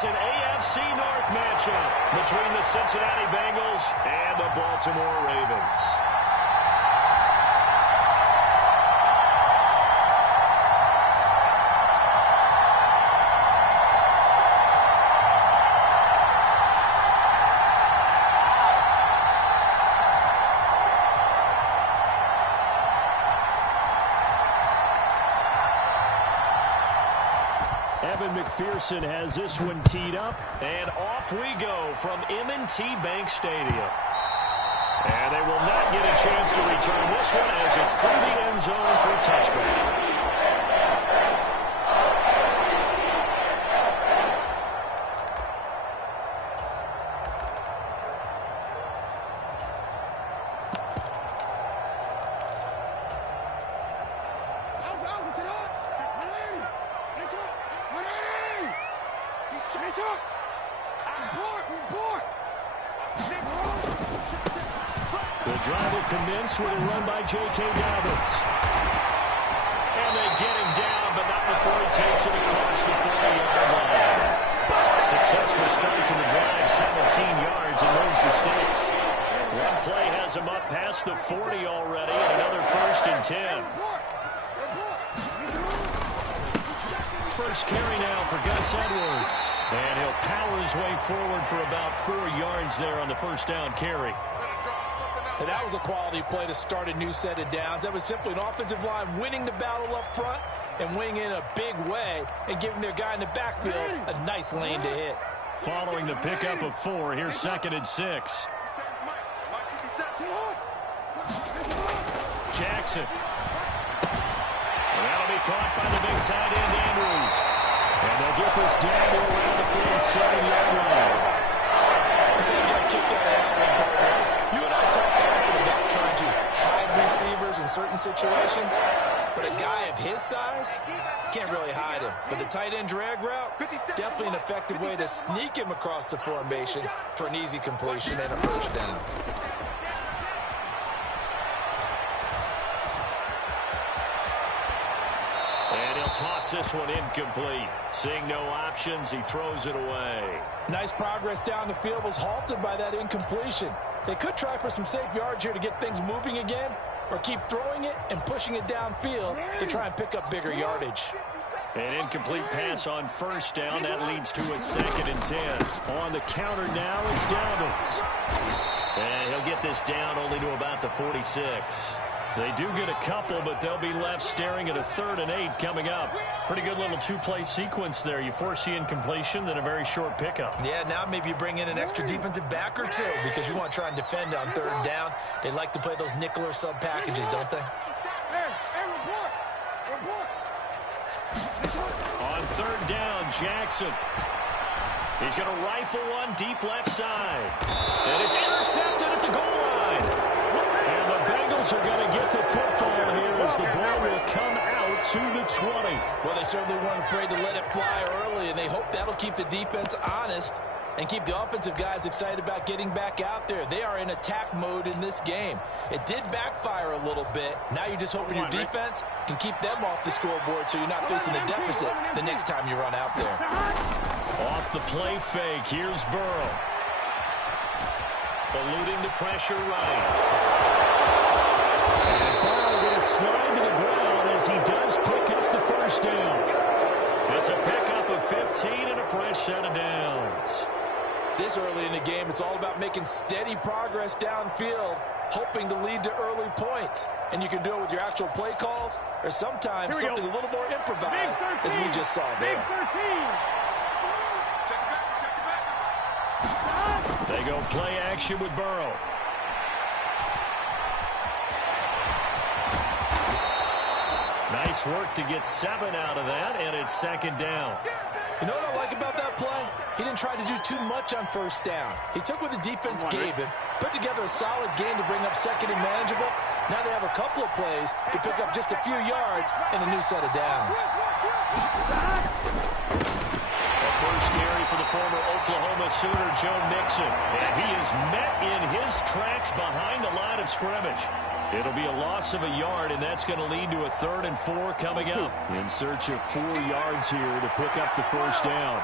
It's an AFC North matchup between the Cincinnati Bengals and the Baltimore Ravens. Evan McPherson has this one teed up, and off we go from M&T Bank Stadium. And they will not get a chance to return this one as it's through the end zone for a touchback. The drive will commence with a run by J.K. Dobbins. And they get him down, but not before he takes it across the 40-yard line. Successful start to the drive, 17 yards, and moves the sticks. One play has him up past the 40 already, and another 1st and 10. First carry now for Gus Edwards. And he'll power his way forward for about 4 yards there on the first down carry. And that was a quality play to start a new set of downs. That was simply an offensive line winning the battle up front and winning in a big way and giving their guy in the backfield a nice lane to hit. Following the pickup of 4, here's 2nd and 6. Jackson. And that'll be caught by the big tight end, Andrews. And they'll get this down to around the 47-yard line. You and I talked often about trying to hide receivers in certain situations, but a guy of his size, can't really hide him. But the tight end drag route, definitely an effective way to sneak him across the formation for an easy completion and a first down. And he'll toss this one incomplete. Seeing no options, he throws it away. Nice progress down the field was halted by that incompletion. They could try for some safe yards here to get things moving again, or keep throwing it and pushing it downfield to try and pick up bigger yardage. An incomplete pass on first down. That leads to a 2nd and 10. On the counter now is Dobbins. And he'll get this down only to about the 46. They do get a couple, but they'll be left staring at a 3rd and 8 coming up. Pretty good little 2-play sequence there. You force the incompletion, then a very short pickup. Yeah, now maybe you bring in an extra defensive back or two because you want to try and defend on 3rd down. They like to play those nickel or sub packages, don't they? On 3rd down, Jackson. He's going to rifle one deep left side. And it's intercepted at the goal line. And the Bengals are going to get the football here as the ball will come out to the 20. Well, they certainly weren't afraid to let it fly early, and they hope that'll keep the defense honest and keep the offensive guys excited about getting back out there. They are in attack mode in this game. It did backfire a little bit. Now you're just hoping your defense can keep them off the scoreboard so you're not facing a deficit the next time you run out there. Off the play fake, here's Burrow. Eluding the pressure right. And Burrow going to slide to the ground as he does pick up the first down. It's a pickup of 15 and a fresh set of downs. This early in the game, it's all about making steady progress downfield, hoping to lead to early points. And you can do it with your actual play calls or sometimes something a little more improvised, as we just saw there. They go play action with Burrow. Nice work to get 7 out of that, and it's 2nd down. You know what I like about that play? He didn't try to do too much on first down. He took what the defense gave him, put together a solid game to bring up 2nd and manageable. Now they have a couple of plays to pick up just a few yards and a new set of downs. The first carry for the former Oklahoma Sooner, Joe Mixon. And he is met in his tracks behind the line of scrimmage. It'll be a loss of a yard, and that's going to lead to a 3rd and 4 coming up. In search of 4 yards here to pick up the first down.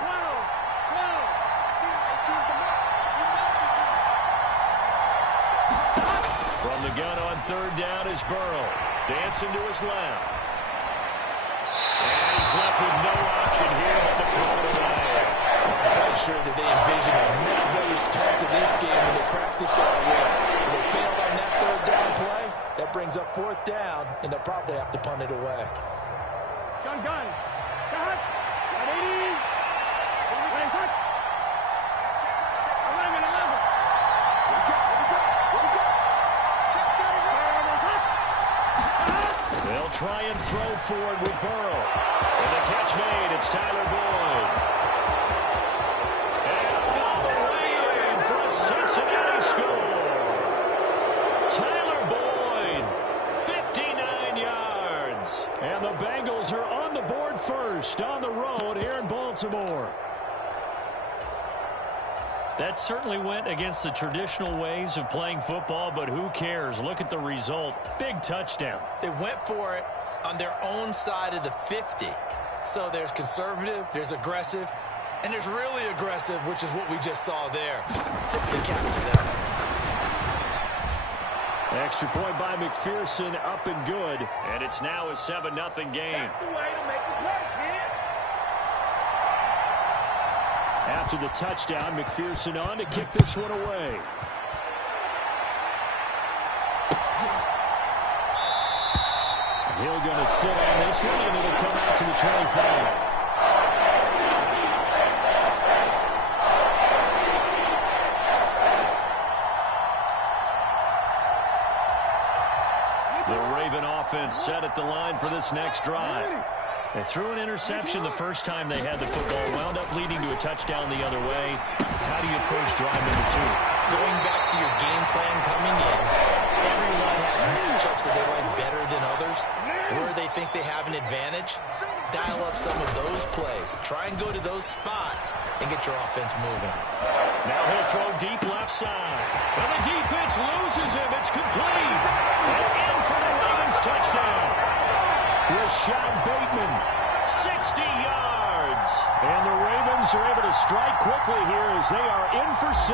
gun on third down is Burrow. Dancing to his left. And he's left with no option here but to throw it away. I'm quite sure that they envisioned a much better start to this game than they practiced all week. If they failed on that third down play, that brings up fourth down, and they'll probably have to punt it away. Gun. Got 80. What is it? 11. They'll try and throw forward with Burrow. And the catch made, it's Tyler Boyd. And all the way in for a Cincinnati score. Tyler Boyd, 59 yards. And the Bengals are on the board first on the road here in Baltimore. That certainly went against the traditional ways of playing football, but who cares? Look at the result. Big touchdown. They went for it on their own side of the 50. So there's conservative, there's aggressive, and there's really aggressive, which is what we just saw there. Tip the cap to them. Extra point by McPherson, up and good. And it's now a 7-0 game. That's the way to make the play, kid. After the touchdown, McPherson on to kick this one away. Hill going to sit on this one, and it'll come out to the 25. The Raven offense set at the line for this next drive. They threw an interception the first time they had the football, wound up leading to a touchdown the other way. How do you approach drive number 2? Going back to your game plan coming in, everyone has matchups that they like better than others. Where they think they have an advantage, dial up some of those plays. Try and go to those spots and get your offense moving. Now he'll throw deep left side. And the defense loses him. It's complete. And in for the Ravens touchdown. Rashad Bateman, 60 yards. And the Ravens are able to strike quickly here as they are in for 6.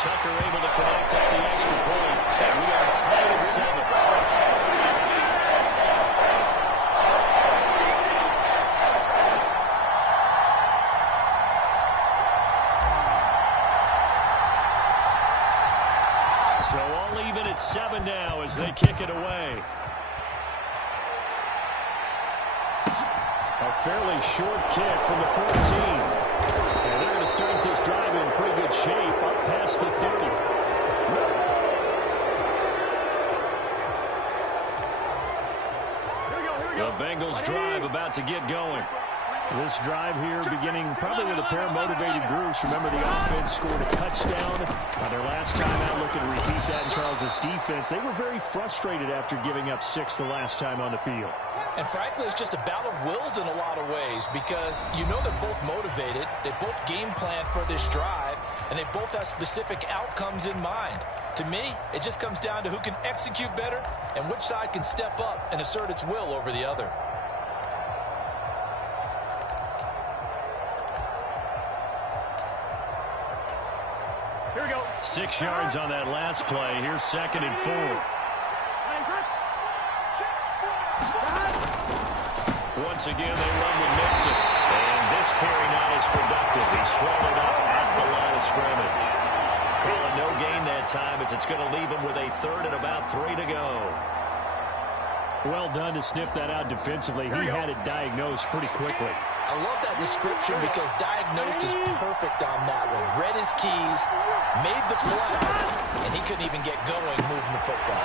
Tucker able to connect on the extra point. And we are tied at 7. So all even at 7 now as they kick it away. A fairly short kick from the 14. And they're going to start this drive in pretty good shape up past the 30. The Bengals drive about to get going. This drive here beginning probably with a pair of motivated groups. Remember, the offense scored a touchdown on their last time out. Looking to repeat that in Charles' defense. They were very frustrated after giving up 6 the last time on the field. And frankly, it's just a battle of wills in a lot of ways because you know they're both motivated. They both game plan for this drive, and they both have specific outcomes in mind. To me, it just comes down to who can execute better and which side can step up and assert its will over the other. Here we go. 6 yards on that last play. Here's 2nd and 4. Once again, they run with Mixon. And this carry not as productive. He's swallowed up at the line of scrimmage. Calling no gain that time as it's going to leave him with a 3rd and about 3 to go. Well done to sniff that out defensively. He had it diagnosed pretty quickly. I love that description because diagnosed is perfect on that one. Read his keys, made the play, and he couldn't even get going moving the football.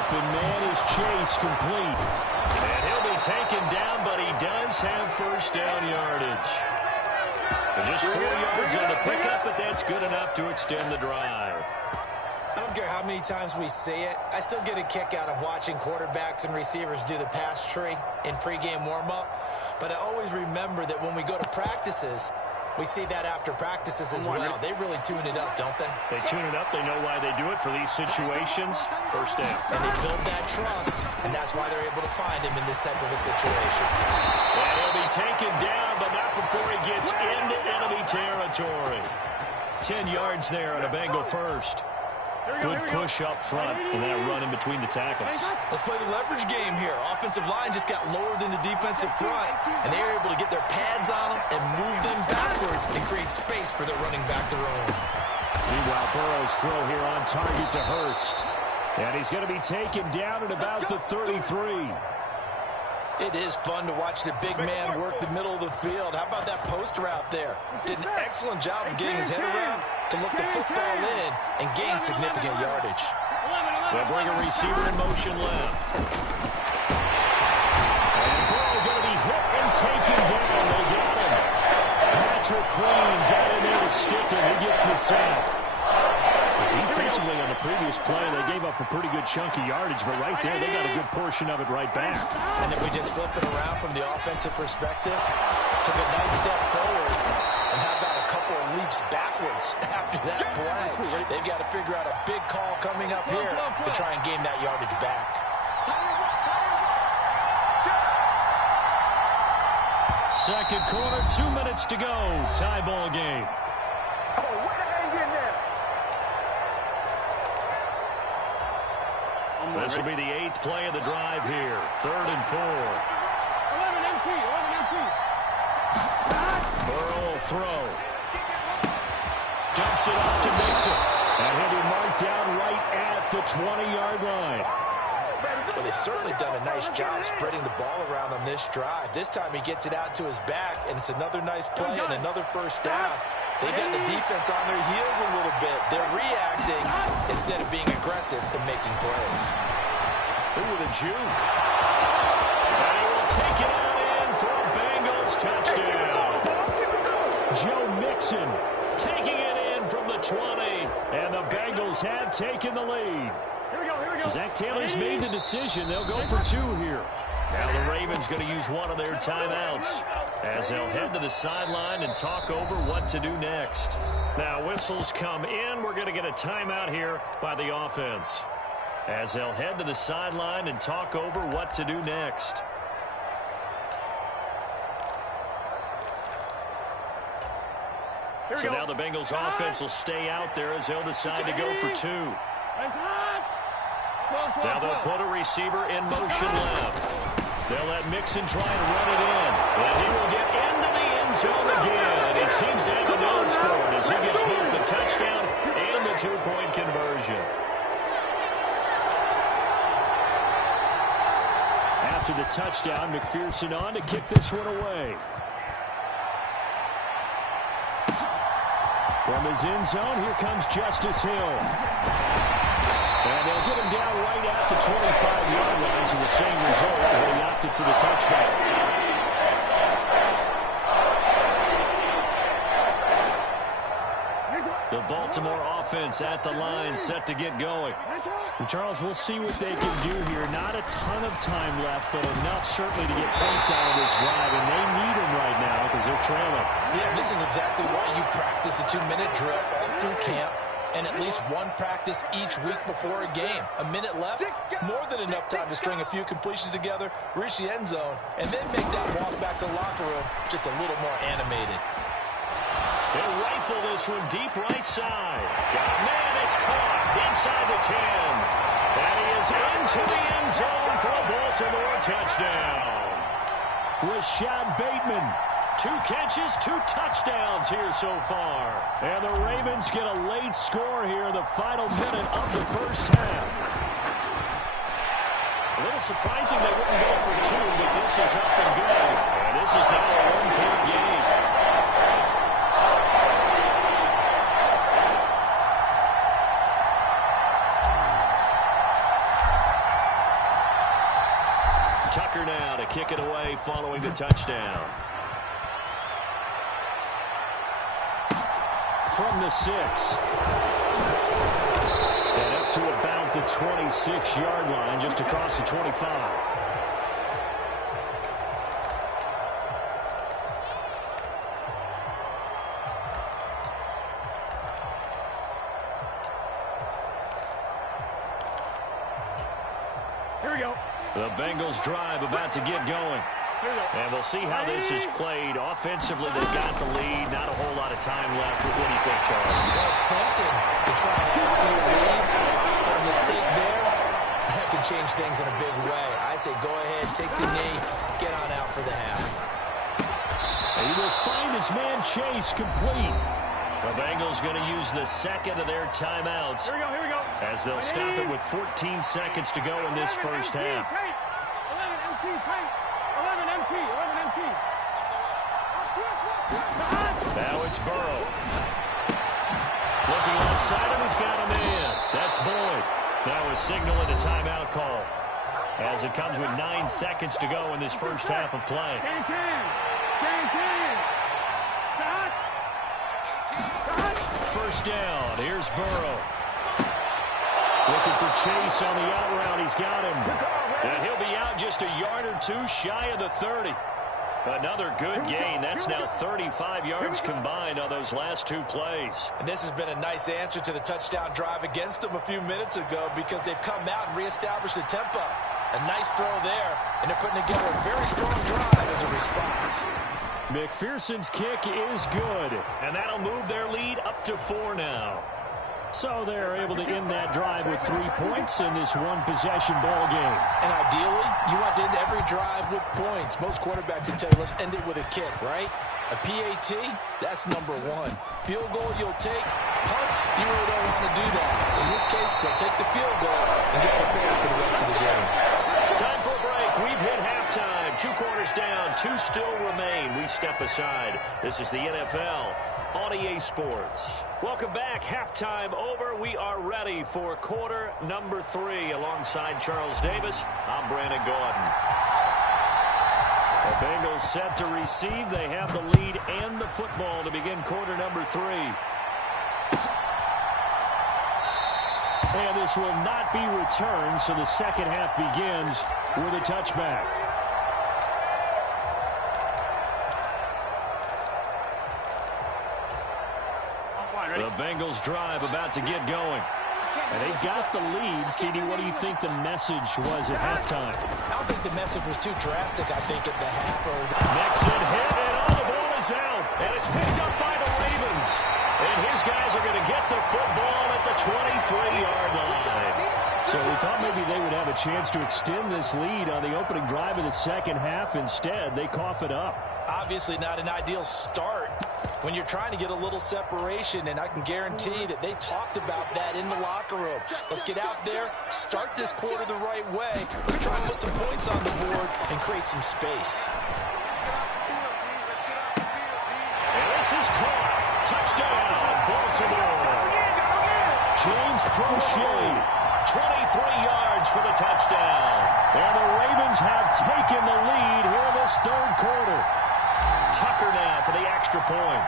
Open man is Chase, complete. And he'll be taken down, but he does have first down yardage. Just 4 yards on the pickup, but that's good enough to extend the drive. I don't care how many times we say it. I still get a kick out of watching quarterbacks and receivers do the pass tree in pregame warm-up. But I always remember that when we go to practices, We see that after practices as well. They really tune it up, don't they? They tune it up. They know why they do it for these situations. First down. And they build that trust, and that's why they're able to find him in this type of a situation. And he'll be taken down, but not before he gets into enemy territory. 10 yards there on a Bengal first. Good push up front and that run in between the tackles. Let's play the leverage game here. Offensive line just got lower than the defensive front, and they're able to get their pads on them and move them backwards and create space for their running back to roam. Meanwhile, Burrow's throw here on target to Hurst. And he's going to be taken down at about the 33. It is fun to watch the big man work the middle of the field. How about that post route there? Did an excellent job of getting his head around to look the football in and gain significant yardage. They'll bring a receiver in motion left. And Burrow going to be hit and taken down. They got him. Patrick Queen got in there to stick him. He gets the sack. Defensively on the previous play, they gave up a pretty good chunk of yardage, but right there, they got a good portion of it right back. And if we just flip it around from the offensive perspective, took a nice step forward, and how about a couple of leaps backwards after that play? They've got to figure out a big call coming up here to try and gain that yardage back. Second quarter, 2 minutes to go. Tie ball game. This will be the 8th play of the drive here. 3rd and 4. 11 MT. Burrow will throw. Dumps it off to Mixon. And he'll be marked down right at the 20-yard line. Well, they've certainly done a nice job spreading the ball around on this drive. This time he gets it out to his back, and it's another nice play and another first down. They've got the defense on their heels a little bit. They're reacting instead of being aggressive and making plays. Ooh, the juke. And he will take it on in for a Bengals touchdown. Joe Mixon taking it in from the 20. And the Bengals have taken the lead. Here we go. Zach Taylor's made the decision. They'll go for 2 here. Now the Ravens going to use one of their timeouts as they'll head to the sideline and talk over what to do next. Now whistles come in. We're going to get a timeout here by the offense as they'll head to the sideline and talk over what to do next. So now the Bengals offense will stay out there as they'll decide to go for 2. Now they'll put a receiver in motion left. They'll let Mixon try and run it in. And he will get into the end zone again. And he seems to have a nose for it as he gets both the touchdown and the 2-point conversion. After the touchdown, McPherson on to kick this one away. From his end zone, here comes Justice Hill. And they'll get him down right at the 25-yard lines in the same result, but he opted for the touchback. The Baltimore offense at the line, set to get going. And Charles, we'll see what they can do here. Not a ton of time left, but enough certainly to get points out of this drive, and they need them right now because they're trailing. Yeah, this is exactly why you practice a 2-minute drill all through camp, and at least one practice each week before a game. A minute left, more than enough time to string a few completions together, reach the end zone, and then make that walk back to the locker room just a little more animated. They'll rifle this one deep right side. Man, it's caught inside the 10. And he is into the end zone for a Baltimore touchdown. Rashad Bateman. 2 catches, 2 touchdowns here so far. And the Ravens get a late score here in the final minute of the first half. A little surprising they wouldn't go for 2, but this is up and good. And this is now a 1-point game. Tucker now to kick it away following the touchdown. From the 6. And up to about the 26-yard line, just across the 25. The Bengals drive about to get going. And we'll see how this is played. Offensively, they've got the lead. Not a whole lot of time left. What do you think, Charles? Well, it's tempting to try and add to your lead. But a mistake there, that can change things in a big way. I say go ahead, take the knee, get on out for the half. He will find his man Chase complete. The Bengals going to use the second of their timeouts. Here we go. As they'll stop it with 14 seconds to go in this first half. 11 MT. Now it's Burrow. Looking outside him, he's got a man. That's Boyd. Now a signal and a timeout call. As it comes with 9 seconds to go in this first half of play. First down. Here's Burrow. Looking for Chase on the out route. He's got him. And he'll be out just a yard or two shy of the 30. Another good gain. That's now 35 yards combined on those last 2 plays. And this has been a nice answer to the touchdown drive against them a few minutes ago because they've come out and reestablished the tempo. A nice throw there, and they're putting together a very strong drive as a response. McPherson's kick is good, and that'll move their lead up to 4 now. So they're able to end that drive with 3 points in this one-possession ball game. And ideally, you want to end every drive with points. Most quarterbacks would tell you, let's end it with a kick, right? A PAT, that's number 1. Field goal you'll take. Punts, you really don't want to do that. In this case, they'll take the field goal and get prepared for the rest of the game. Time for a break. We've hit halftime. 2 quarters down, 2 still remain. We step aside. This is the NFL on EA Sports. Welcome back. Halftime over. We are ready for quarter number 3. Alongside Charles Davis, I'm Brandon Gaudin. The Bengals set to receive. They have the lead and the football to begin quarter number 3. And this will not be returned, so the second half begins with a touchback. The Bengals drive about to get going. And they got the lead. CD, what do you think the message was at halftime? I don't think the message was too drastic, I think, at the half. Mixon hit, and all the ball is out. And it's picked up by the Ravens. And his guys are going to get the football at the 23-yard line. So we thought maybe they would have a chance to extend this lead on the opening drive of the second half. Instead, they cough it up. Obviously not an ideal start when you're trying to get a little separation, and I can guarantee that they talked about that in the locker room. Let's get out there, start this quarter the right way. We're trying to put some points on the board and create some space. And this is caught. Touchdown, Baltimore. James Prochet, 23 yards for the touchdown. And the Ravens have taken the lead here in this third quarter. Tucker now for the extra point.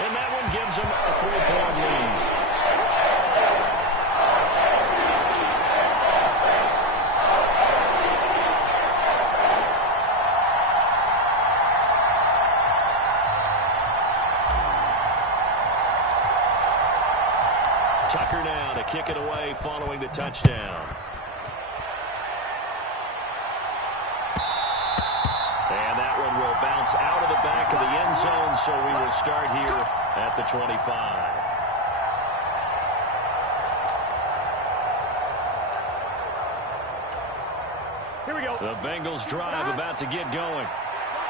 And that one gives them a 3-point lead. Tucker now to kick it away following the touchdown. And that one will bounce out of the back of the end zone, so we will start here at the 25. Here we go. The Bengals drive about to get going.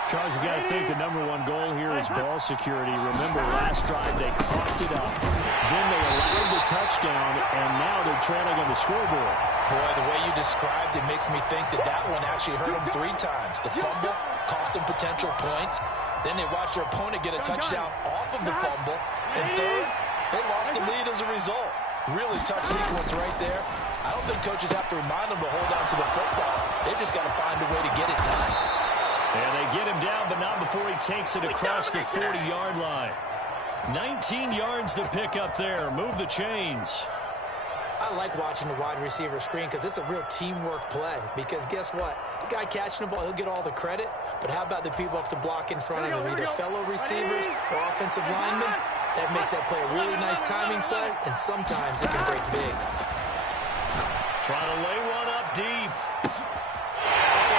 Charles, you got to think the number 1 goal here is ball security. Remember, last drive they coughed it up. Then they allowed the touchdown, and now they're trailing on the scoreboard. Boy, the way you described it makes me think that that one actually hurt them 3 times. The fumble cost them potential points. Then they watched their opponent get a touchdown off of the fumble. And third, they lost the lead as a result. Really tough sequence right there. I don't think coaches have to remind them to hold on to the football. They've just got to find a way to get it done. And they get him down, but not before he takes it across the 40-yard line. 19 yards to pick up there. Move the chains. I like watching the wide receiver screen because it's a real teamwork play. Because guess what? The guy catching the ball, he'll get all the credit. But how about the people have to block in front of him, either fellow receivers or offensive linemen? That makes that play a really nice timing play, and sometimes it can break big. Trying to lay one up deep. And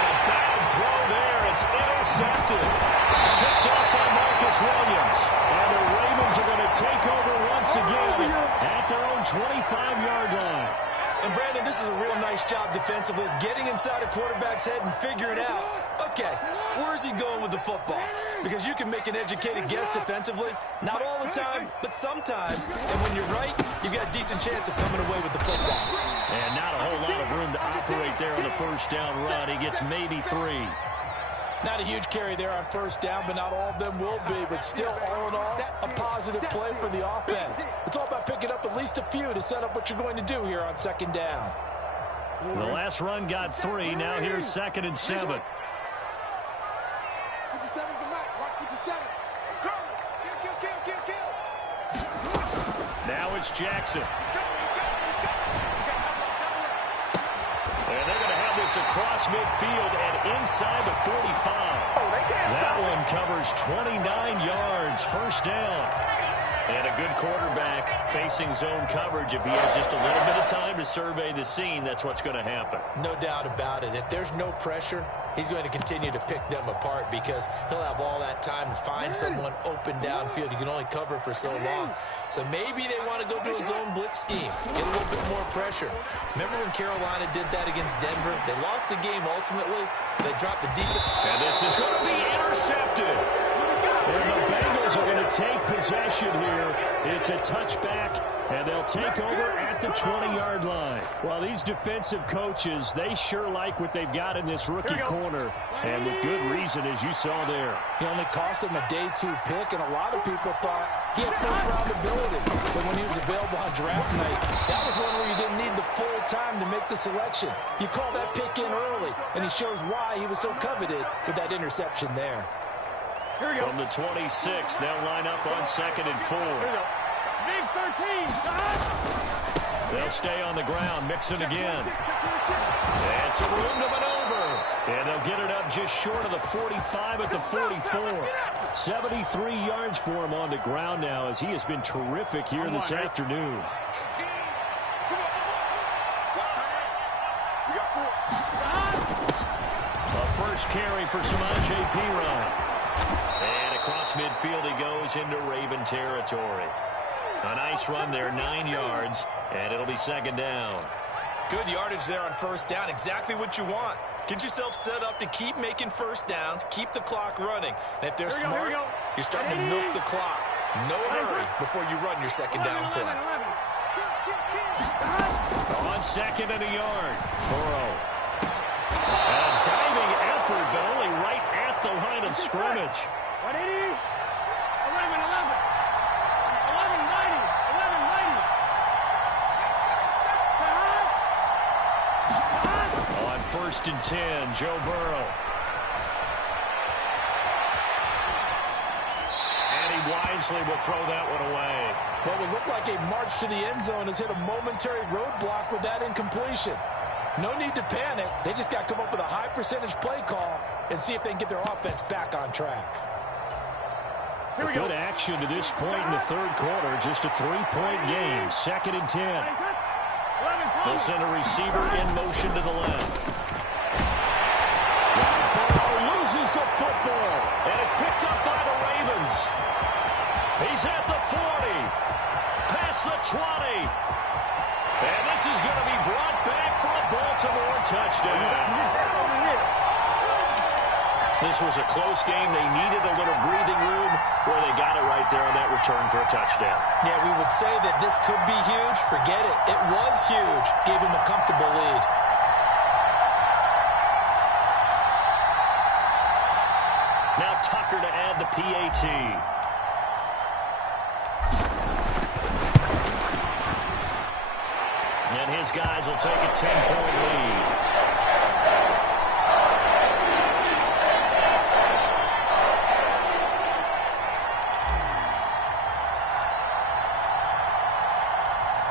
a bad throw there. It's intercepted. Picked off by Marcus Williams. And the Ravens are going to take over once again at their own 25-yard line. And, Brandon, this is a real nice job defensively of getting inside a quarterback's head and figuring out, okay, where's he going with the football? Because you can make an educated guess defensively. Not all the time, but sometimes. And when you're right, you've got a decent chance of coming away with the football. And not a whole lot of room to operate there on the first down run. He gets maybe 3. Not a huge carry there on first down, but not all of them will be. But still, all in all, a positive play for the offense. It's all about picking up at least a few to set up what you're going to do here on second down. The last run got 3. Now here's 2nd and 7. 57's the mic. Watch 57. Kill. Now it's Jackson. And they're going to have this across midfield and inside the 45. That one covers 29 yards. First down. And a good quarterback facing zone coverage. If he has just a little bit of time to survey the scene, that's what's going to happen. No doubt about it. If there's no pressure, he's going to continue to pick them apart because he'll have all that time to find someone open downfield. You can only cover for so long. So maybe they want to go to a zone blitz scheme, get a little bit more pressure. Remember when Carolina did that against Denver? They lost the game ultimately. They dropped the defense. And this is going to be intercepted. And the Bengals are going to take possession here. It's a touchback, and they'll take over at the 20-yard line. Well, these defensive coaches, they sure like what they've got in this rookie corner, and with good reason, as you saw there. He only cost him a day 2 pick, and a lot of people thought he had first-round ability. But when he was available on draft night, that was one where you didn't need the full time to make the selection. You call that pick in early, and he shows why he was so coveted with that interception there. From the 26, they'll line up on 2nd and 4. Big 13. They'll stay on the ground, mixing again. And some room to maneuver. And they'll get it up just short of the 45 at the 44. 73 yards for him on the ground now as he has been terrific here this afternoon. A first carry for Samaje Perine. And across midfield he goes into Raven territory. A nice run there, 9 yards, and it'll be 2nd down. Good yardage there on first down, exactly what you want. Get yourself set up to keep making first downs, keep the clock running. And if they're smart, you're starting to milk the clock. No hurry before you run your second down play. On 2nd and a yard, Burrow. A diving effort, but only right at the line of scrimmage. 180. 11, 11. 11, 90. On 1st and 10, Joe Burrow. And he wisely will throw that one away. What would look like a march to the end zone has hit a momentary roadblock with that incompletion. No need to panic. They just got to come up with a high percentage play call and see if they can get their offense back on track. Good action to this point in the 3rd quarter. Just a 3-point game. 2nd and 10. They'll send a receiver in motion to the left. Burrow loses the football. And it's picked up by the Ravens. He's at the 40. Past the 20. And this is going to be brought back for a Baltimore touchdown. This was a close game. They needed a little breathing room where they got it right there on that return for a touchdown. Yeah, we would say that this could be huge. Forget it. It was huge. Gave him a comfortable lead. Now Tucker to add the PAT. And his guys will take a 10-point lead.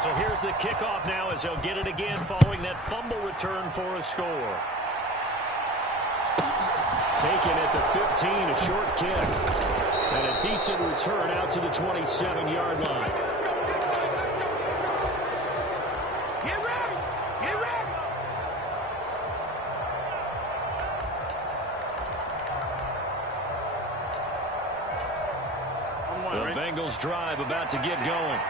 So here's the kickoff now as they'll get it again following that fumble return for a score. Taken at the 15, a short kick. And a decent return out to the 27-yard line. Get ready! Get ready! Bengals drive about to get going.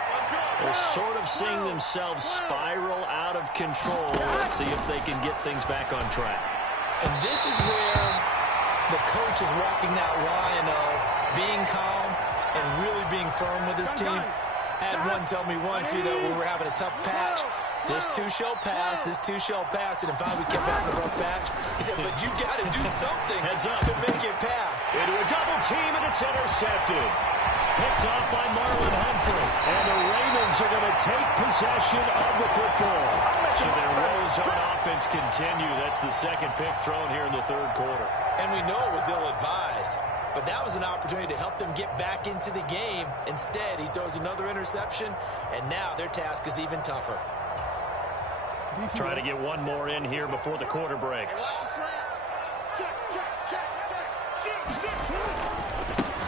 They're sort of seeing themselves spiral out of control. Let's see if they can get things back on track. And this is where the coach is walking that line of being calm and really being firm with his team. I had one tell me once, when we were having a tough patch, this too shall pass, this too shall pass. And if we kept having a rough patch, he said, but you got to do something to make it pass. Into a double team, and it's intercepted. Picked off by Marlon Humphrey. And the Ravens are going to take possession of the football. So their woes on offense continue. That's the second pick thrown here in the third quarter. And we know it was ill-advised, but that was an opportunity to help them get back into the game. Instead, he throws another interception, and now their task is even tougher. Trying to get one more in here before the quarter breaks.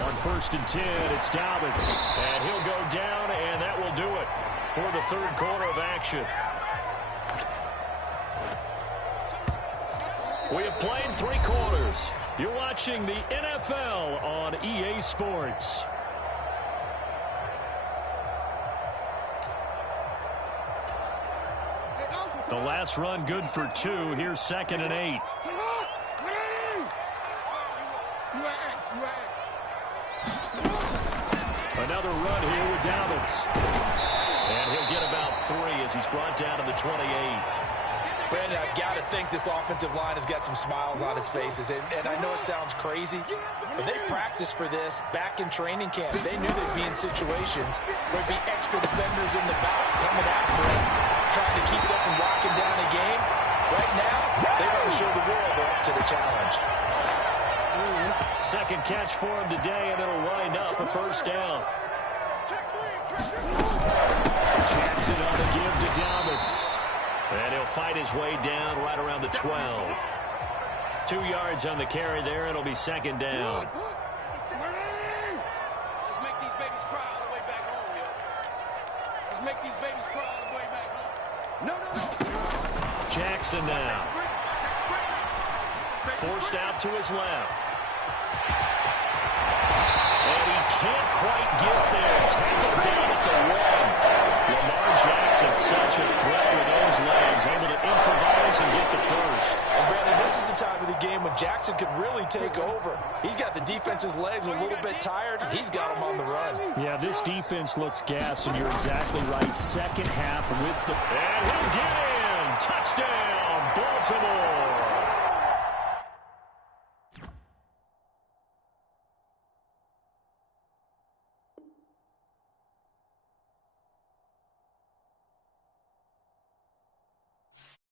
On 1st and 10, it's Dobbins. And he'll go down, and that will do it for the third quarter of action. We have played 3 quarters. You're watching the NFL on EA Sports. The last run good for 2. Here's 2nd and 8. Another run here with Dobbins. And he'll get about 3 as he's brought down to the 28. Brandon, I've got to think this offensive line has got some smiles on its faces. And I know it sounds crazy, but they practiced for this back in training camp. They knew they'd be in situations where there'd be extra defenders in the box coming after them, trying to keep them from locking down a game. Right now, they want to show the world they're up to the challenge. Second catch for him today, and it'll wind up a first down. Jackson on the give to Dobbins. And he'll fight his way down right around the 12. 2 yards on the carry there, and it'll be 2nd down. Let's make these babies cry all the way back home, yo. Let's make these babies cry all the way back home. No. Jackson now. Forced out to his left. And he can't quite get there. Tackled down at the 1. Lamar Jackson, such a threat with those legs, able to improvise and get the first. And Brandon, this is the time of the game when Jackson could really take over. He's got the defense's legs a little bit tired. He's got them on the run. Yeah, this defense looks gassed, and you're exactly right. Second half with the... And he'll get in. Touchdown, Baltimore.